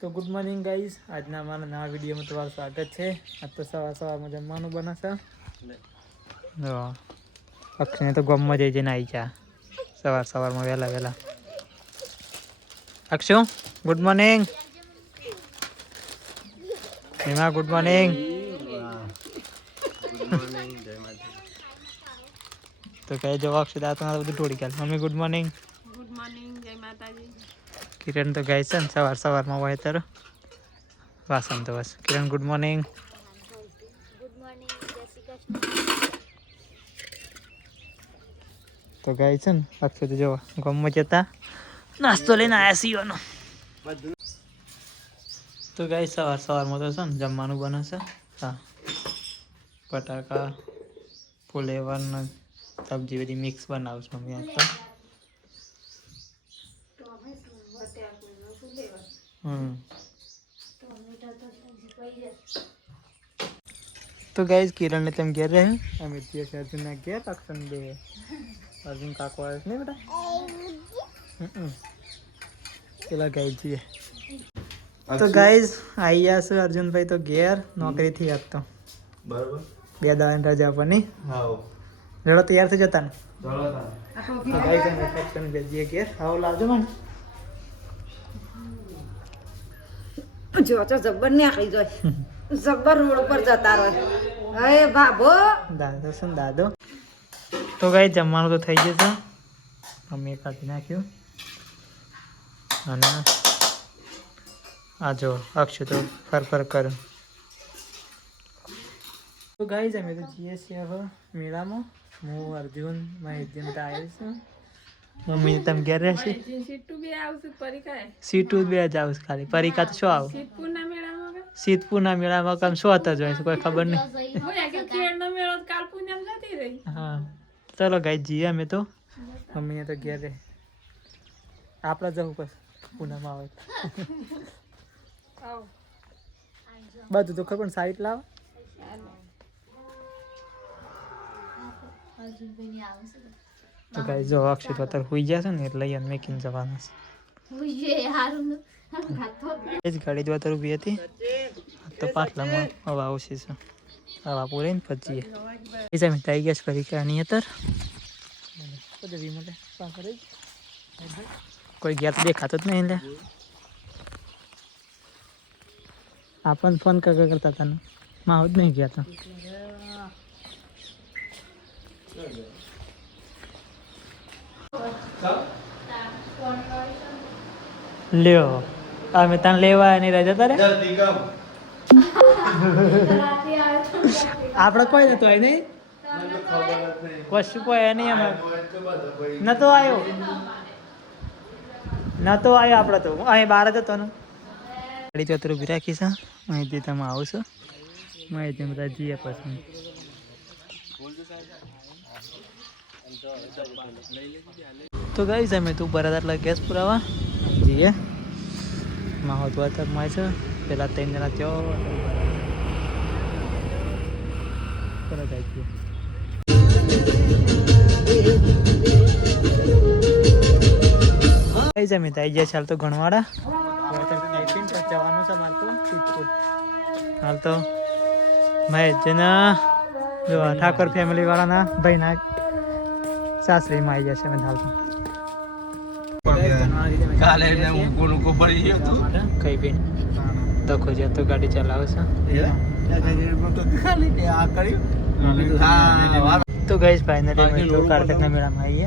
તો good morning guys, આજના અમારા નવા વિડીયોમાં તમારું સ્વાગત છે. આજ તો સવારમાં જમવાનું બનાવશે. અક્ષને તો ગમમાં જઈ જઈને આવી જા સવારમાં વહેલા. Akshu good morning. Hima good morning. તો કહે જો અક્ષય દાંત બધું ઢોળી ગયા. Mummy good morning. Good morning, જય માતાજી. કિરણ તો ગાય છે ને સવારમાં હોય ત્યારે વાસણ તો બસ. કિરણ ગુડ મોર્નિંગ. ગુડ મોર્નિંગ, જય શ્રી કૃષ્ણ. તો ગાય છે ને અક્ષય તો જોવા ગમમાં જતા નાસ્તો લઈને આવ્યા સીઓનો. તો ગાય સવારમાં તો છે ને જમવાનું બનશે. હા, બટાકા ફુલેવર ને સબ્જી બધી મિક્સ બનાવું છું મમ્મી આજ તો. તો ગાઈઝ કિરણ ને તેમ ઘેર રહે અમે અર્જુન ના ઘેર અક્ષન બે અર્જુન કાકો આવે છે ને બેટા. પેલા ગાય જઈએ. તો ગાઈઝ આવી ગયા છે અર્જુનભાઈ તો ઘેર નોકરી થી આજ તો બરાબર 2 દાડાની રજા પર નહીં. જડો તૈયાર થઈ જતા ને તો ગાઈઝ અમે અક્ષન બે જઈએ ઘેર. આવો લાવજો મને. જો જબ્બર ને આખી જોઈ જબ્બર રોડ ઉપર જતા રહે. હે બાબો દાદો શું દાદો. તો ગાઈઝ જમવાનું તો થઈ જશે. અમે કાઢી નાખ્યું અને આ જો અક્ષય તો ફર કર્યો. તો ગાઈઝ અમે તો જઈએ છીએ હવે મેળામાં. હું અર્જુન મહેશજી બધા આવ્યા છું. મમ્મી તમે ઘેર રહેશે. સીટું બે જ આવશે ખાલી. પરીક્ષા તો શું આવું સિદ્ધપુરના મેળામાં કામ શું હતા જોઈશું કોઈ ખબર નહીં. હા ચલો ગાઈ જઈએ અમે તો. મમ્મીને તો ઘેર રહે આપણે જવું પછી પૂનામાં આવે બધું તો ખબર સાઈડ લાવ. તો ગાઈ જો અક્ષય તો અત્યારે હોઈ ગયા છે ને એટલે અહીંયા મેકીને જવાના છે. એ જ ગાડી જો અત્યારે ઊભી હતી તો પાટલામાં હવા ઓછી છે. હવા પૂરે ને પછી એ જમીન થઈ ગયા છે પરીક્ષાની અત્યારે કોઈ ગયા તો દેખાતો જ નહીં. એટલે આપણને ફોન કરતા હતા ને માં જ નહીં ગયા હતા. લ્યો અમે તને લેવા નહીં રજા તારે આપડે કોઈ નતો હોય નહીં કશું કોઈ નહીં. અમે નતો આવ્યો આપડે તો અહીં બહાર જ હતો ને. ગાડી ચોતર ઉભી રાખી છે અહીંથી તમે આવો છો અહીંથી બધા જઈએ પછી. તો ગાઈઝ અમે તું બરાબર આટલા ગેસ પુરાવા જઈએ. માહોલ તો અત્યારે માય છે પેલા 3 જણા ત્યાં અમે તો આવી ગયા ચાલ તો ગણવાડા જવાનું છે મારે તો સિદ્ધપુર. હાલ તો મહેશજીના જો ઠાકોર ફેમિલી વાળાના ભાઈના સાસરીમાં આવી ગયા છે અમે હાલ તો. કઈ બી દખો જ્યાં તો ગાડી ચલાવે છે. તો ગઈશ ફાઇનલી અમે તો કાર્તિકના મેળામાં આવી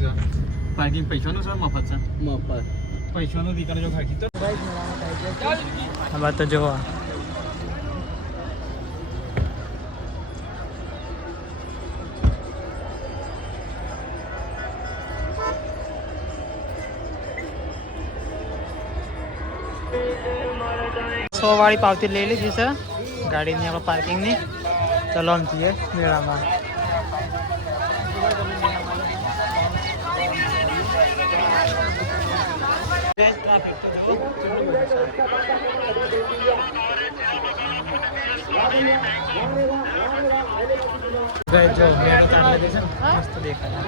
ગયા. પાર્કિંગ પૈસાનું છે મફત છે પૈસાનું દીકરા જો ખાકી તો આમાં તો જોવા વાળી પાવતી લઈ લીધી છે ગાડીની આપણે પાર્કિંગની. ચલો આમ જઈએ મેળામાં. જો મેળો ચાલે છે મસ્ત દેખાય.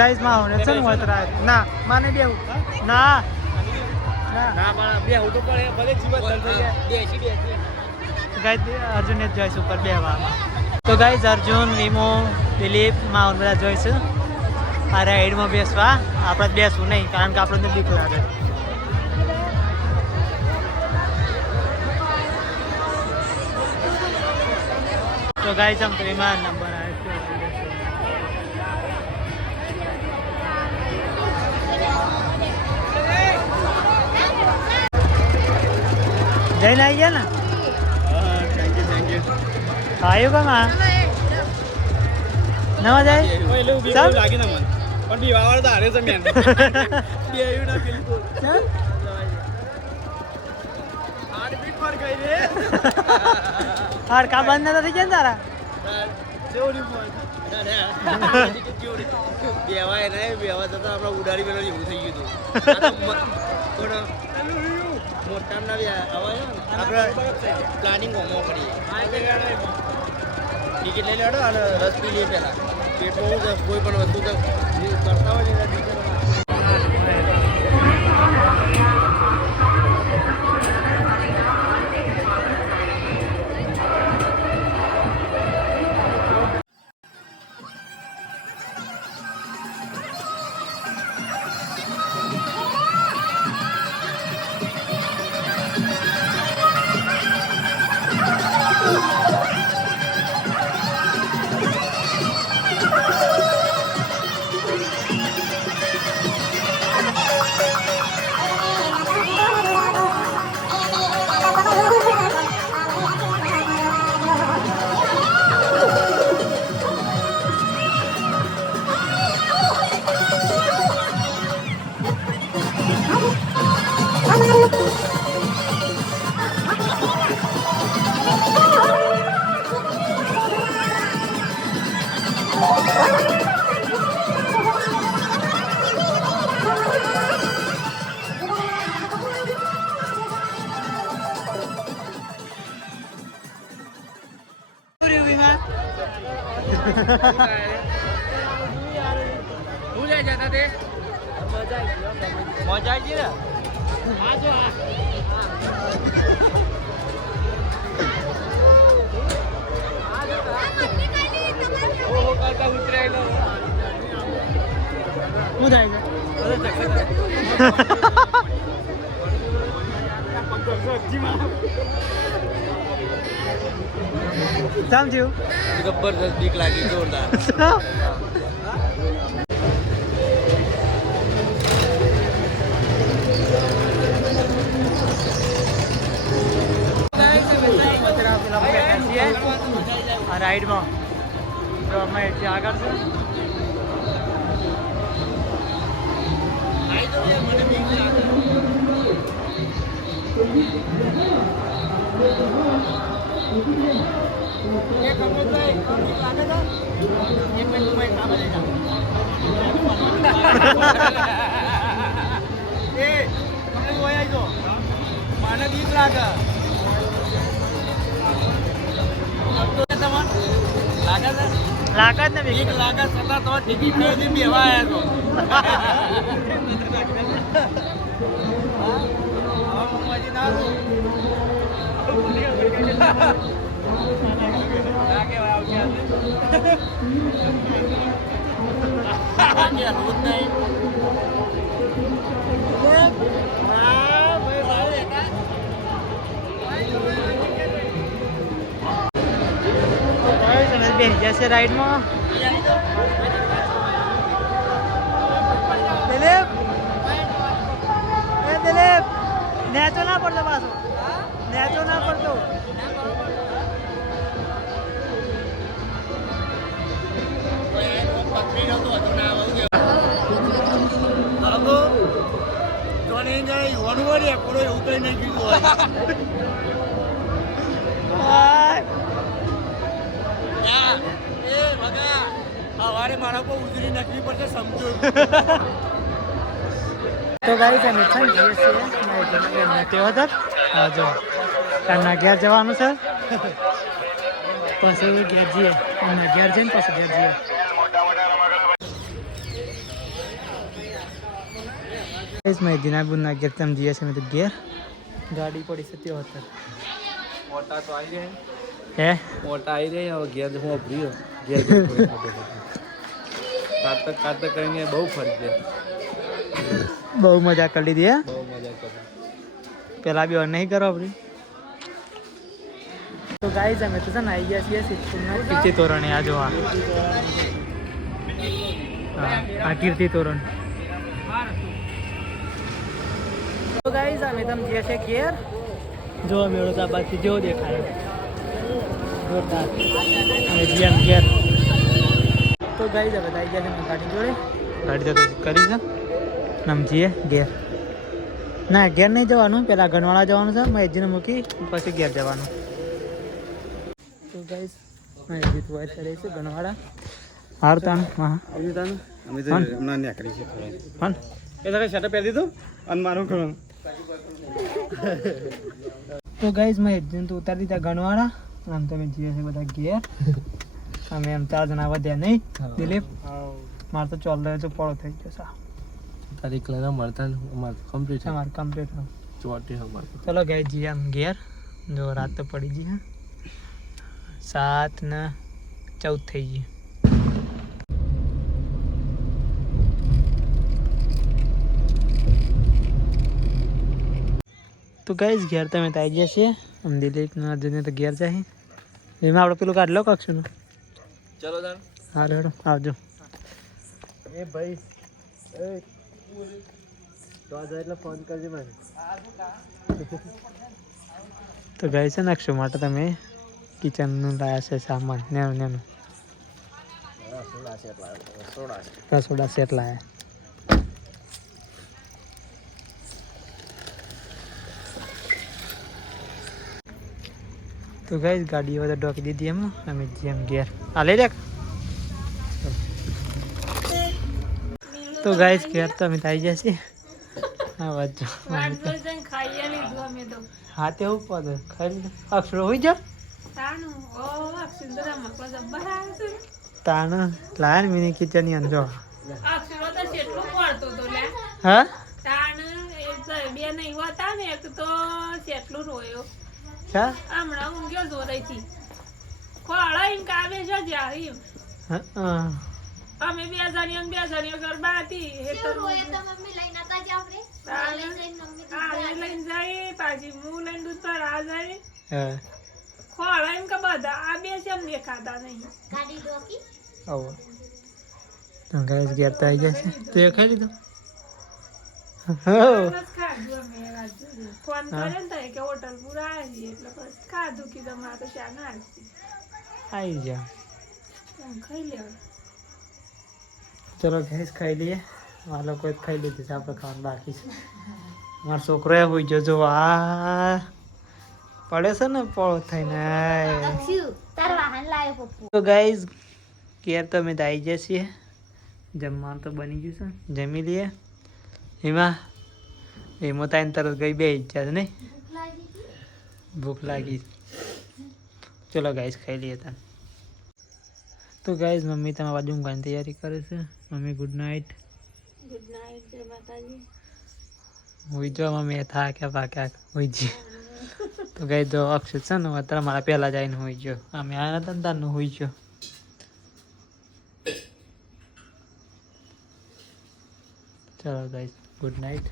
ગાઈસ માં હોને છે ને વાત રાત ના માને બેહું ના ના પણ બે હું તો પણ ભલે જીવત થઈ જાય બેસી ગાઈસ અર્જુન ને જોઈશ ઉપર બેહવામાં તો ગાઈસ અર્જુન રીમો દિલીપ માં બધા જોઈશું આ રાઈડમાં બેસવા આપણે બેસવું નહીં કારણ કે આપણને બીક લાગે તો ગાઈસ हम तो विमान नंबर आए जैन आई गया ना થેન્ક યુ आयु का माँ नवा जाए એટલે ઉભી ચાલ. લાગે ના મન પણ બી વાવર તો હારે છે મેન બે આવ્યું ના પેલી તો હાર્ટબીટ પર ગઈ રે और का बंद ना થઈ ગયા તારા જેવડી બોલ બેવાય ને બેવા તો આપણા ઉડાડી પેલો એવું થઈ ગયું હતું મોટા ના આવા આપણે પ્લાનિંગ હોમો કરીએ ટિકિટ લઈ લેડો અને રસ પી લઈએ પહેલા પેટમાં કોઈ પણ વસ્તુ કરતા હોય ને મજા આવી ગઈ ઉતરેલો હું થાય સમજ્યું જબરદસ્ત બીક લાગી જોરદાર રાઈડમાં તો અમે ત્યાં આગળ છે મને બીક લાગે લાગે જ ને બીક લાગે છતાં તો ટિકિટ મેળવી બેવા આવ્યા બેસી જશે રાઈડમાં દિલીપ એ દિલીપ નેચો ના પડતો પાછો નેચો ના પડતો એવું કઈ નહીં કીધું સવારે મારા પર ઉતરી નાખવી પડશે સમજો તો ગાઈસ અમે છે ને જઈએ છીએ તેઓ તક જો કારના ઘેર જવાનું છે પછી ઘેર જઈએ અમે ઘેર જઈને પછી ઘેર જઈએ મેં દિનાબુના ઘેર તમે જઈએ છે મેં તો ઘેર ગાડી પડી છે તે હોતર મોટા તો આવી રહ્યા હે મોટા આવી રહ્યા હવે ઘેર હું અભરી ઘેર કાતર કરીને બહુ ફરી ગયા બહુ મજા કરી લીધી હે બહુ મજા કરી પેલા બી નહીં કરો આપણી તો ગાઈઝ અમે તો છે ને આવી ગયા છીએ સિદ્ધપુરના કીર્તિ તોરણે આ જોવા હા આ કીર્તિ તોરણ તો ગાઈઝ અમે તમે જઈએ છીએ ઘેર જો મેળો તો આ બાજુથી જેવો દેખાય જોરદાર અમે જઈએ એમ ઘેર તો ગાઈઝ હવે આવી ગયા છે ગાડી જોડે ગાડી તો કરી છે આમ જઈએ ઘેર ના ઘેર નહીં જવાનું પહેલાં ગણવાળા જવાનું છે મહેશજીને મૂકી પછી ઘેર જવાનું તો ગાઈઝ મહેશજી તો વાત કરે છે ગણવાળા હારતાણ હા અમે તો હમણાં નીકળી છે હા એ તારે શર્ટ પહેરી દીધું અને મારું ખરું તો ગાઈઝ મહેશજીને તો ઉતારી દીધા ગણવાળા આમ તમે જઈએ છે બધા ઘેર અમે એમ 4 જણા વધ્યા નહીં દિલીપ મારે તો ચોલ રહ્યો તો પડો થઈ જશે તારીખ લઈને મળતા કમ્પ્લીટ તમારે કમ્પ્લીટ ચોટી અમારે ચલો ગાઈ જઈએ આમ ઘેર જો રાત તો પડી ગઈ હા 7 ને 14 થઈ ગઈ તો ગાઈઝ ઘેર તમે તો આવી ગયા છીએ આમ દિલીપ ને અર્જુન તો ઘેર જાય એમાં આપણે પેલું કાઢ લો કક્ષનું ચલો તાર હા રેડો આવજો એ ભાઈ તો આ જાય એટલે ફોન કરજે મને તો ગાઈ છે ને અક્ષુ માટે તમે કિચનનું લાયા છે સામાન નેનું નેનું રસોડા સેટ લાયા તો ગાઈસ ગાડી બધા ડોકી દીધી એમ અમે જેમ ઘેર આ લઈ લે તો ગાઈસ ઘેર તો અમે આવી જશે હા વાંચો હા તે ઉપર ખાઈ અક્ષરો હોઈ જા તાણ લાયા ને મિની કિચન ની અંદર હા હા હમણાં ઊંઘ્યો જોરેથી ખોળાઈને કામે છે જ્યાં હા અમે બે જણીઓ ગરબા હતી લઈને જાય પાછી હું લઈને દૂધ પર આ જાય હા ખોળાઈને કે બધા આ બે છે એમ દેખાતા નહીં આવો તો ગાઈસ ઘેર તો આવી જશે તો એ ખાઈ લીધો ફોન કરે ને કે હોટલ પૂરા આવી એટલે પછી ખાધું કીધું મારે તો ચા ના આવી જા ખાઈ લેવા ચલો ગેસ ખાઈ લઈએ આ લોકો ખાઈ લીધું છે આપણે ખાવાનું બાકી છે મારો છોકરો એ હોઈ જજો આ પડે છે ને પોળો થઈને તો ગાઈઝ કેર તો અમે આવી જઈએ છીએ જમવાનું તો બની ગયું છે જમી લઈએ એમાં તાઈને તરત ગઈ બે ઈચ્છા છે નહીં ભૂખ લાગી ચલો ગાઈઝ ખાઈ લઈએ તાન તો ગાઈઝ મમ્મી તમારા બાજુ ઊંઘવાની તૈયારી કરે છે મમ્મી ગુડ નાઇટ જય માતાજી હોઈ જો મમ્મી થાક્યા પાક્યા હોઈ જી તો ગાઈ જો અક્ષિત છે ને અત્યારે મારા પહેલાં જઈને હોઈ ગયો અમે આવ્યા હતા ને તારનું હોઈ ગયો ચલો ગાઈઝ ગુડ નાઇટ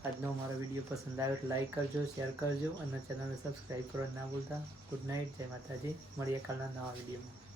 આજનો મારો વિડીયો પસંદ આવ્યો તો લાઈક કરજો શેર કરજો અને ચેનલને સબસ્ક્રાઈબ કરવાનું ના ભૂલતા ગુડ નાઇટ જય માતાજી મળીએ કાલના નવા વિડીયોમાં